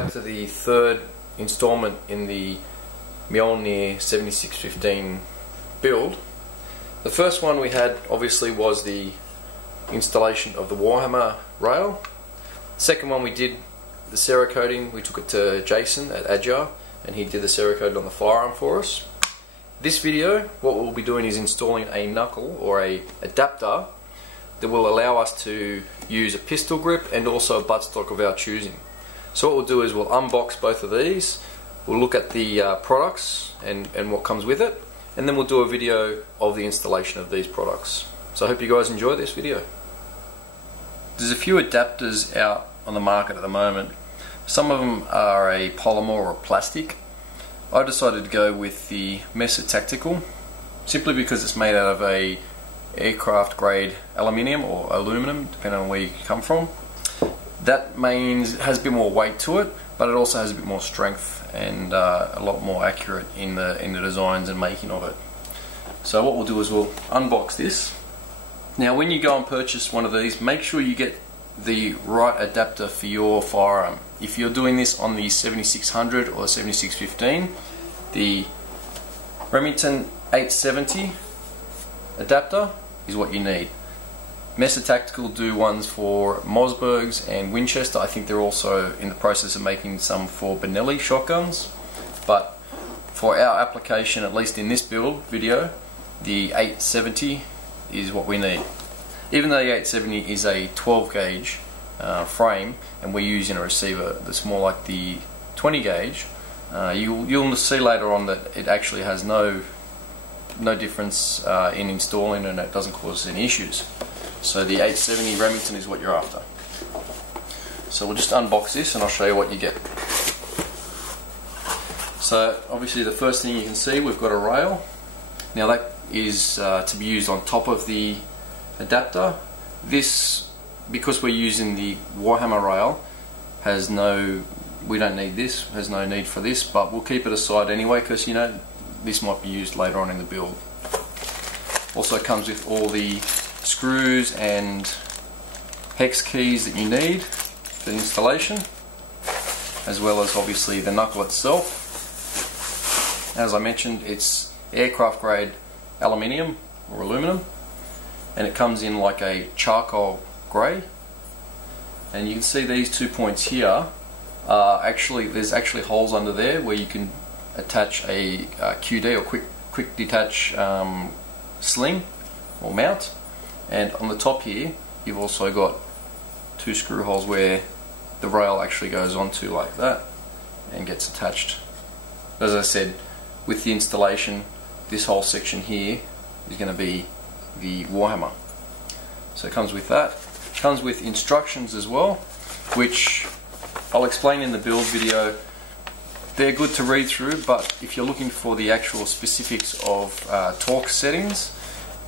back to the third installment in the Mjölnir 7615 build. The first one we had obviously was the installation of the Warhammer rail. The second one we did the Cerakoting. We took it to Jason at Agile and he did the Cerakoting on the firearm for us. This video, what we'll be doing is installing a knuckle or a adapter that will allow us to use a pistol grip and also a buttstock of our choosing. So what we'll do is we'll unbox both of these, we'll look at the products and what comes with it, and then we'll do a video of the installation of these products. So I hope you guys enjoy this video. There's a few adapters out on the market at the moment. Some of them are a polymer or a plastic. I decided to go with the Mesa Tactical simply because it's made out of a aircraft grade aluminium or aluminum, depending on where you come from. That means it has a bit more weight to it, but it also has a bit more strength and a lot more accurate in the designs and making of it. So what we'll do is we'll unbox this. Now when you go and purchase one of these, make sure you get the right adapter for your firearm. If you're doing this on the 7600 or 7615, the Remington 870 adapter is what you need. Mesa Tactical do ones for Mossbergs and Winchester. I think they're also in the process of making some for Benelli shotguns, but for our application, at least in this build video, the 870 is what we need. Even though the 870 is a 12 gauge frame and we're using a receiver that's more like the 20 gauge, you'll see later on that it actually has no difference in installing, and it doesn't cause any issues. So the 870 Remington is what you're after. So we'll just unbox this and I'll show you what you get. So obviously the first thing you can see, we've got a rail. Now that is to be used on top of the adapter. This, because we're using the Warhammer rail, we don't need this, has no need for this, but we'll keep it aside anyway because, you know, this might be used later on in the build. Also comes with all the screws and hex keys that you need for the installation, as well as obviously the knuckle itself. As I mentioned, it's aircraft grade aluminium or aluminum, and it comes in like a charcoal grey. And you can see these 2 points here there's actually holes under there where you can attach a QD or quick detach sling or mount. And on the top here you've also got 2 screw holes where the rail actually goes onto like that and gets attached. As I said, with the installation, this whole section here is going to be the Warhammer. So it comes with that. It comes with instructions as well, which I'll explain in the build video. They're good to read through, but if you're looking for the actual specifics of torque settings,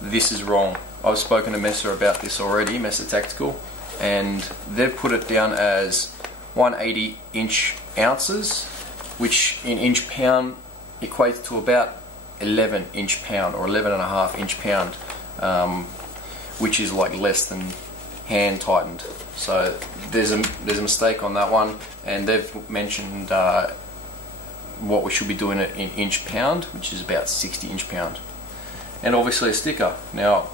this is wrong. I've spoken to Mesa about this already, Mesa Tactical, and they've put it down as 180 inch ounces, which in inch pound equates to about 11 inch pound or 11.5 inch pound, which is like less than hand tightened. So there's a mistake on that one, and they've mentioned what we should be doing it in inch pound, which is about 60 inch pound. And obviously a sticker. Now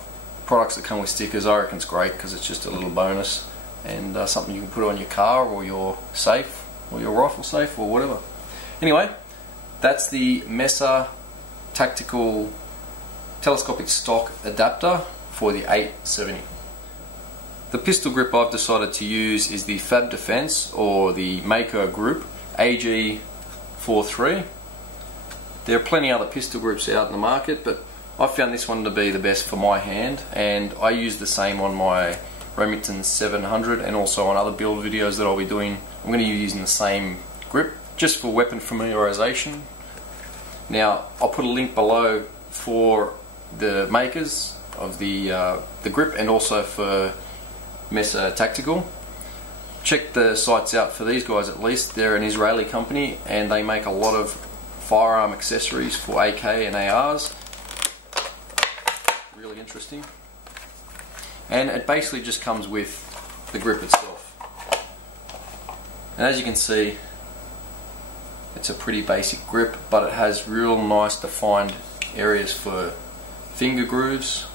products that come with stickers, I reckon it's great because it's just a little bonus and something you can put on your car or your safe or your rifle safe or whatever. Anyway, that's the Mesa Tactical telescopic stock adapter for the 870. The pistol grip I've decided to use is the Fab Defense or the Maker Group AG43. There are plenty other pistol grips out in the market, but I found this one to be the best for my hand, and I use the same on my Remington 700 and also on other build videos that I'll be doing. I'm going to be using the same grip just for weapon familiarization. Now I'll put a link below for the makers of the grip and also for Mesa Tactical. Check the sites out for these guys at least. They're an Israeli company and they make a lot of firearm accessories for AK and ARs. Really interesting. And it basically just comes with the grip itself. And as you can see, It's a pretty basic grip, but it has real nice defined areas for finger grooves.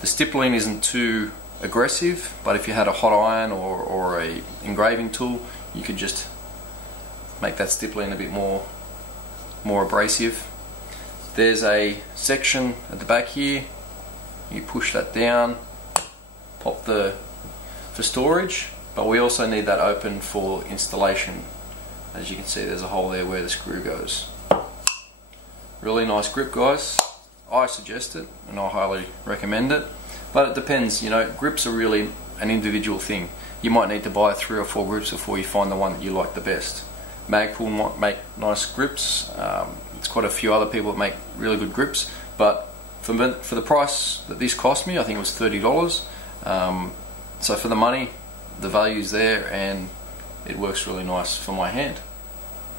The stippling isn't too aggressive, but if you had a hot iron or a engraving tool, you could just make that stippling a bit more abrasive. There's a section at the back here. You push that down, pop for storage, but we also need that open for installation. As you can see, there's a hole there where the screw goes. Really nice grip, guys. I suggest it and I highly recommend it, but it depends, you know, grips are really an individual thing. You might need to buy 3 or 4 grips before you find the one that you like the best. Magpul might make nice grips. There's quite a few other people that make really good grips, but for the price that this cost me, I think it was $30. So for the money, the value's there and it works really nice for my hand.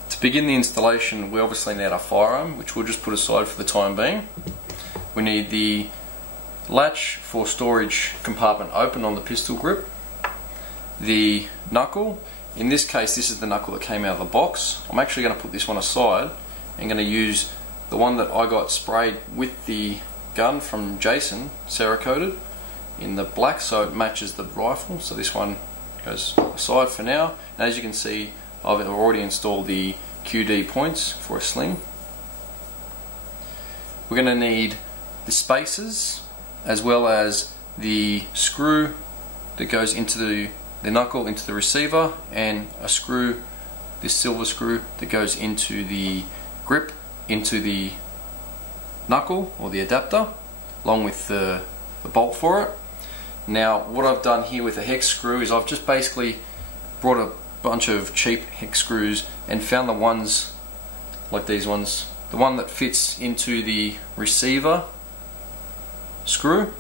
To begin the installation, we obviously need our firearm, which we'll just put aside for the time being. We need the latch for storage compartment open on the pistol grip, the knuckle. In this case, this is the knuckle that came out of the box. I'm actually going to put this one aside and going to use the one that I got sprayed with the gun from Jason, Cerakoted, in the black, so it matches the rifle. So this one goes aside for now. And as you can see, I've already installed the QD points for a sling. We're going to need the spacers as well as the screw that goes into the knuckle into the receiver, and a screw, this silver screw that goes into the grip into the knuckle or the adapter, along with the bolt for it. Now what I've done here with a hex screw is I've just basically brought a bunch of cheap hex screws and found the ones like these ones, the one that fits into the receiver screw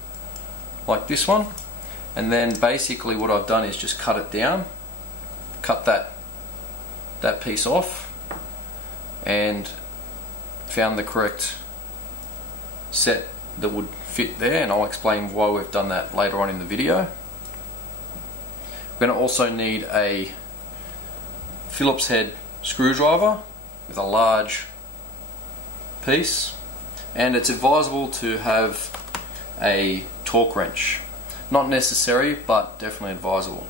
like this one, and then basically what I've done is just cut it down, cut that piece off, and found the correct set that would fit there, and I'll explain why we've done that later on in the video. We're going to also need a Phillips head screwdriver with a large piece, and it's advisable to have a torque wrench. Not necessary, but definitely advisable.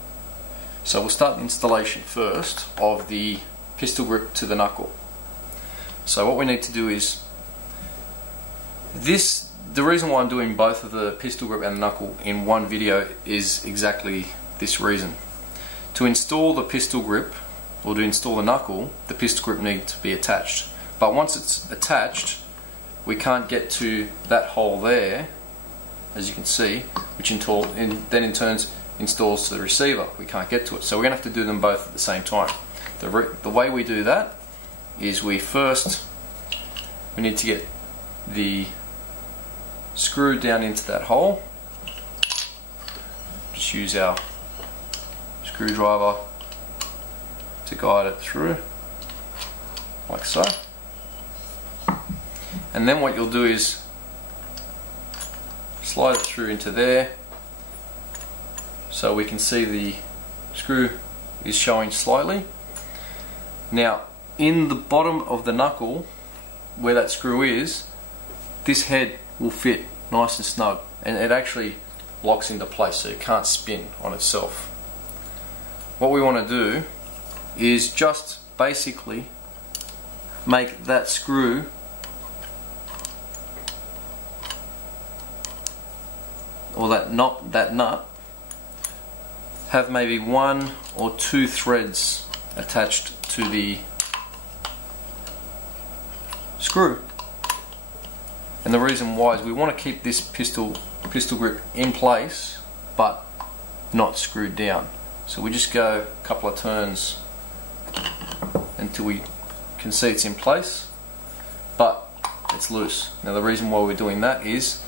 So we'll start the installation first of the pistol grip to the knuckle. So what we need to do is the reason why I'm doing both of the pistol grip and the knuckle in one video is exactly this reason. To install the pistol grip, or to install the knuckle, the pistol grip needs to be attached. But once it's attached, we can't get to that hole there, as you can see, which then in turn installs to the receiver. We can't get to it, so we're going to have to do them both at the same time. The way we do that is we need to get the screw down into that hole. Just use our screwdriver to guide it through, like so. And then what you'll do is slide it through into there, so we can see the screw is showing slightly. Now in the bottom of the knuckle where that screw is, this head will fit nice and snug, and it actually locks into place so it can't spin on itself. What we want to do is just basically make that screw or that nut have maybe 1 or 2 threads attached to the screw. And the reason why is we want to keep this pistol grip in place but not screwed down. So we just go a couple of turns until we can see it's in place, but it's loose. Now the reason why we're doing that is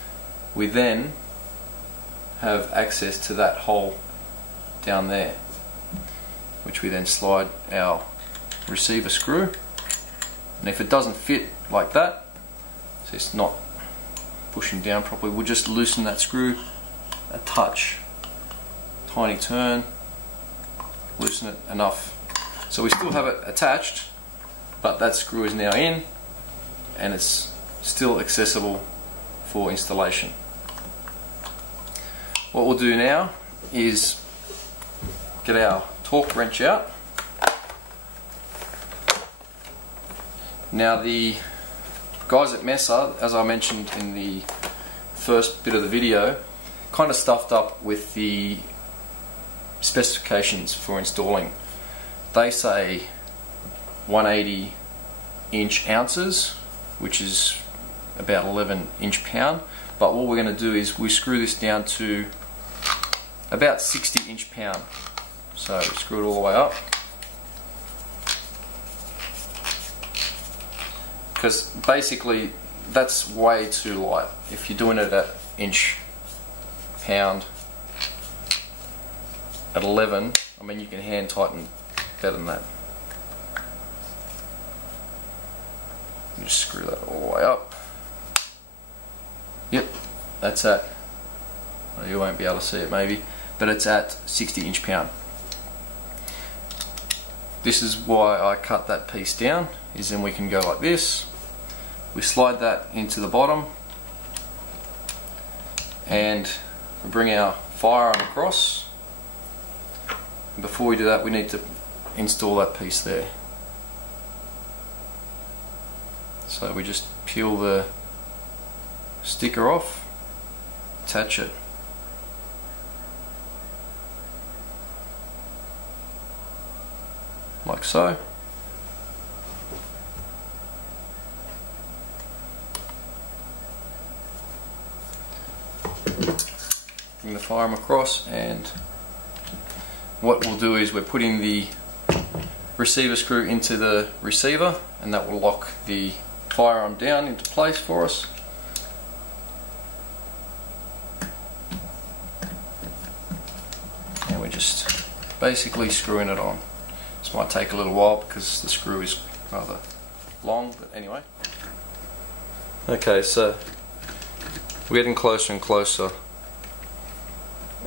we then have access to that hole down there, which we then slide our receiver screw, and if it doesn't fit like that, so it's not pushing down properly, we'll just loosen that screw a touch, tiny turn, loosen it enough so we still have it attached, but that screw is now in and it's still accessible for installation. What we'll do now is get our torque wrench out. Now the guys at Mesa, as I mentioned in the first bit of the video, kind of stuffed up with the specifications for installing. They say 180 inch ounces, which is about 11 inch pound, but what we're going to do is we screw this down to about 60 inch pound. So screw it all the way up, because basically that's way too light. If you're doing it at inch pound at 11, I mean, you can hand tighten better than that. Just screw that all the way up. Yep, that's at, well, you won't be able to see it maybe, but it's at 60 inch pound. This is why I cut that piece down, is then we can go like this. We slide that into the bottom and we bring our firearm across. And before we do that, we need to install that piece there. So we just peel the sticker off, attach it. Like so. Bring the firearm across, and what we'll do is we're putting the receiver screw into the receiver, and that will lock the firearm down into place for us. And we're just basically screwing it on. This might take a little while because the screw is rather long, but anyway. Okay, so we're getting closer and closer,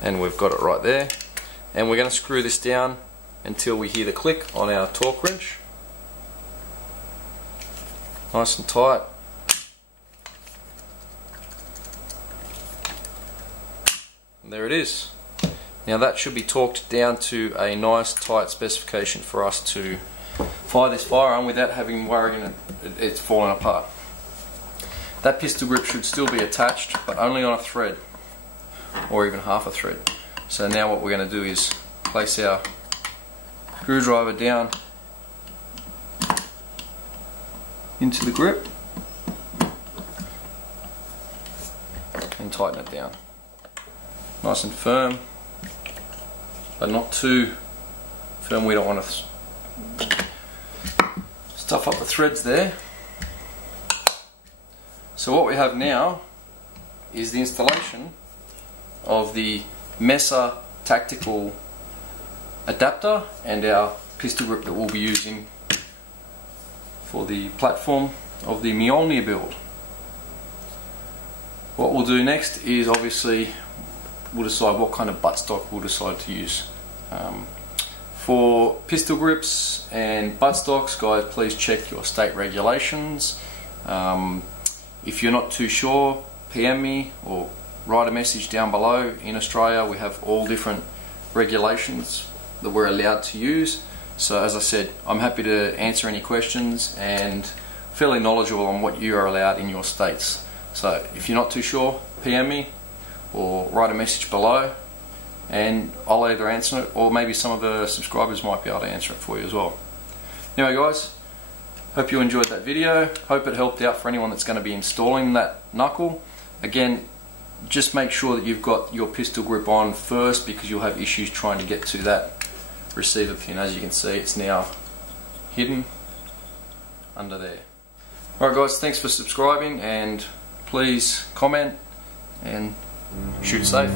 and we've got it right there. And we're going to screw this down until we hear the click on our torque wrench. Nice and tight. And there it is. Now that should be torqued down to a nice tight specification for us to fire this firearm without having worrying it's falling apart. That pistol grip should still be attached, but only on a thread, or even half a thread. So now what we're going to do is place our screwdriver down into the grip and tighten it down. Nice and firm, but not too firm. We don't want to stuff up the threads there. So what we have now is the installation of the Mesa Tactical Adapter and our pistol grip that we'll be using for the platform of the Mjölnir build. What we'll do next is obviously we'll decide what kind of buttstock we'll decide to use. For pistol grips and buttstocks, guys, please check your state regulations. If you're not too sure, PM me or write a message down below. In Australia we have all different regulations that we're allowed to use. So as I said, I'm happy to answer any questions and fairly knowledgeable on what you are allowed in your states. So if you're not too sure, PM me or write a message below, and I'll either answer it or maybe some of the subscribers might be able to answer it for you as well. Anyway guys, hope you enjoyed that video. Hope it helped out for anyone that's going to be installing that knuckle. Again, just make sure that you've got your pistol grip on first, because you'll have issues trying to get to that receiver pin. As you can see, it's now hidden under there. Alright guys, thanks for subscribing, and please comment and shoot safe.